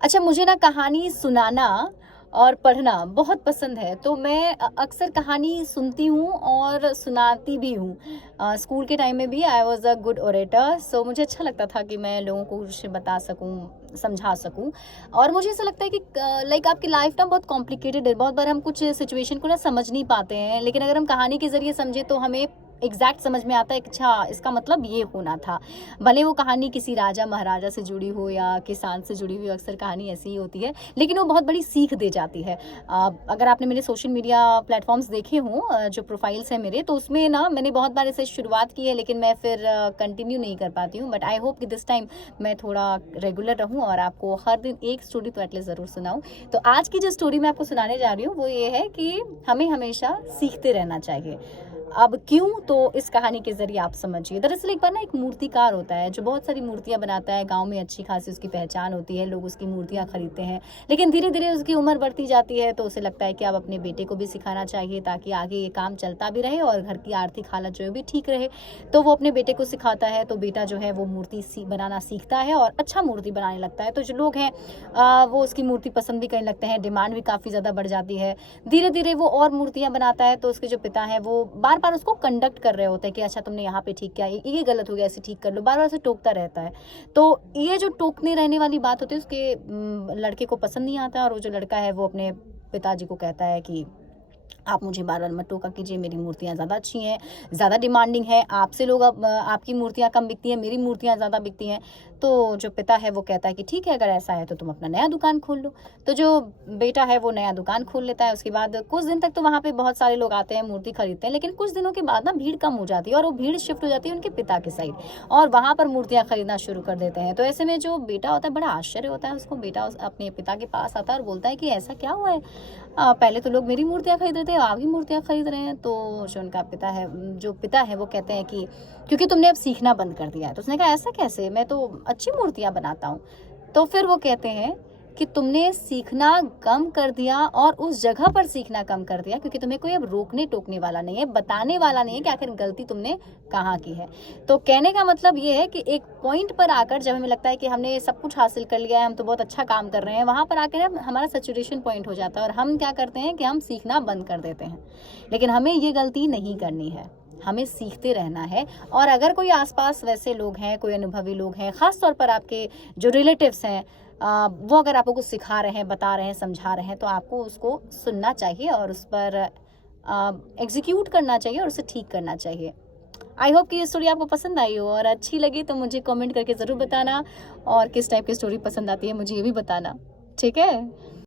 अच्छा, मुझे ना कहानी सुनाना और पढ़ना बहुत पसंद है, तो मैं अक्सर कहानी सुनती हूँ और सुनाती भी हूँ। स्कूल के टाइम में भी I was a good orator, so मुझे अच्छा लगता था कि मैं लोगों को कुछ बता सकूँ, समझा सकूँ। और मुझे ऐसा लगता है कि लाइक आपकी लाइफ ना बहुत कॉम्प्लिकेटेड है, बहुत बार हम कुछ सिचुएशन को ना समझ नहीं पाते हैं, लेकिन अगर हम कहानी के ज़रिए समझे तो हमें एग्जैक्ट समझ में आता है कि अच्छा इसका मतलब ये होना था। भले वो कहानी किसी राजा महाराजा से जुड़ी हो या किसान से जुड़ी हुई, अक्सर कहानी ऐसी ही होती है, लेकिन वो बहुत बड़ी सीख दे जाती है। अगर आपने मेरे सोशल मीडिया प्लेटफॉर्म्स देखे हों, जो प्रोफाइल्स हैं मेरे, तो उसमें ना मैंने बहुत बार ऐसे शुरुआत की है, लेकिन मैं फिर कंटिन्यू नहीं कर पाती हूँ। बट आई होप कि दिस टाइम मैं थोड़ा रेगुलर रहूँ और आपको हर दिन एक स्टोरी तो एटलीस्ट ज़रूर सुनाऊँ। तो आज की जो स्टोरी मैं आपको सुनाने जा रही हूँ वो ये है कि हमें हमेशा सीखते रहना चाहिए। अब क्यों, तो इस कहानी के ज़रिए आप समझिए। दरअसल एक बार ना एक मूर्तिकार होता है जो बहुत सारी मूर्तियाँ बनाता है, गाँव में अच्छी खासी उसकी पहचान होती है, लोग उसकी मूर्तियाँ खरीदते हैं। लेकिन धीरे-धीरे उसकी उम्र बढ़ती जाती है, तो उसे लगता है कि अब अपने बेटे को भी सिखाना चाहिए ताकि आगे ये काम चलता भी रहे और घर की आर्थिक हालत जो है भी ठीक रहे। तो वो अपने बेटे को सिखाता है, तो बेटा जो है वो मूर्ति बनाना सीखता है और अच्छा मूर्ति बनाने लगता है। तो जो लोग हैं वो उसकी मूर्ति पसंद भी करने लगते हैं, डिमांड भी काफ़ी ज़्यादा बढ़ जाती है। धीरे-धीरे वो और मूर्तियाँ बनाता है, तो उसके जो पिता हैं वो बार-बार उसको कंडक्ट कर रहे होते हैं कि अच्छा तुमने यहाँ पे ठीक किया, ये गलत हो गया, ऐसे ठीक कर लो, बार-बार उसे टोकता रहता है। तो ये जो टोकने रहने वाली बात होती है उसके लड़के को पसंद नहीं आता, और वो जो लड़का है वो अपने पिताजी को कहता है कि आप मुझे बार-बार मत टोका कीजिए, मेरी मूर्तियाँ ज़्यादा अच्छी हैं, ज़्यादा डिमांडिंग है, आपसे लोग अब आपकी मूर्तियाँ कम बिकती हैं, मेरी मूर्तियाँ ज़्यादा बिकती हैं। तो जो पिता है वो कहता है कि ठीक है, अगर ऐसा है तो तुम अपना नया दुकान खोल लो। तो जो बेटा है वो नया दुकान खोल लेता है। उसके बाद कुछ दिन तक तो वहाँ पे बहुत सारे लोग आते हैं, मूर्ति खरीदते हैं, लेकिन कुछ दिनों के बाद ना भीड़ कम हो जाती है और वो भीड़ शिफ्ट हो जाती है उनके पिता की साइड, और वहाँ पर मूर्तियाँ खरीदना शुरू कर देते हैं। तो ऐसे में जो बेटा होता है, बड़ा आश्चर्य होता है उसको, बेटा अपने पिता के पास आता है और बोलता है कि ऐसा क्या हुआ है? पहले तो लोग मेरी मूर्तियाँ खरीद रहे थे, आप ही मूर्तियाँ खरीद रहे हैं। तो जो उनका पिता है, जो पिता है वो कहते हैं कि क्योंकि तुमने अब सीखना बंद कर दिया है। तो उसने कहा ऐसा कैसे? मैं तो अच्छी मूर्तियाँ बनाता हूँ। तो फिर वो कहते हैं कि तुमने सीखना कम कर दिया और उस जगह पर सीखना कम कर दिया, क्योंकि तुम्हें कोई अब रोकने टोकने वाला नहीं है, बताने वाला नहीं है कि आखिर गलती तुमने कहाँ की है। तो कहने का मतलब ये है कि एक पॉइंट पर आकर जब हमें लगता है कि हमने सब कुछ हासिल कर लिया है, हम तो बहुत अच्छा काम कर रहे हैं, वहाँ पर आकर हमारा सैचुरेशन पॉइंट हो जाता है और हम क्या करते हैं कि हम सीखना बंद कर देते हैं। लेकिन हमें ये गलती नहीं करनी है, हमें सीखते रहना है। और अगर कोई आसपास वैसे लोग हैं, कोई अनुभवी लोग हैं, ख़ास तौर पर आपके जो रिलेटिव्स हैं, वो अगर आपको कुछ सिखा रहे हैं, बता रहे हैं, समझा रहे हैं, तो आपको उसको सुनना चाहिए और उस पर एग्जीक्यूट करना चाहिए और उसे ठीक करना चाहिए। आई होप कि ये स्टोरी आपको पसंद आई हो, और अच्छी लगी तो मुझे कमेंट करके ज़रूर बताना, और किस टाइप की स्टोरी पसंद आती है मुझे ये भी बताना। ठीक है?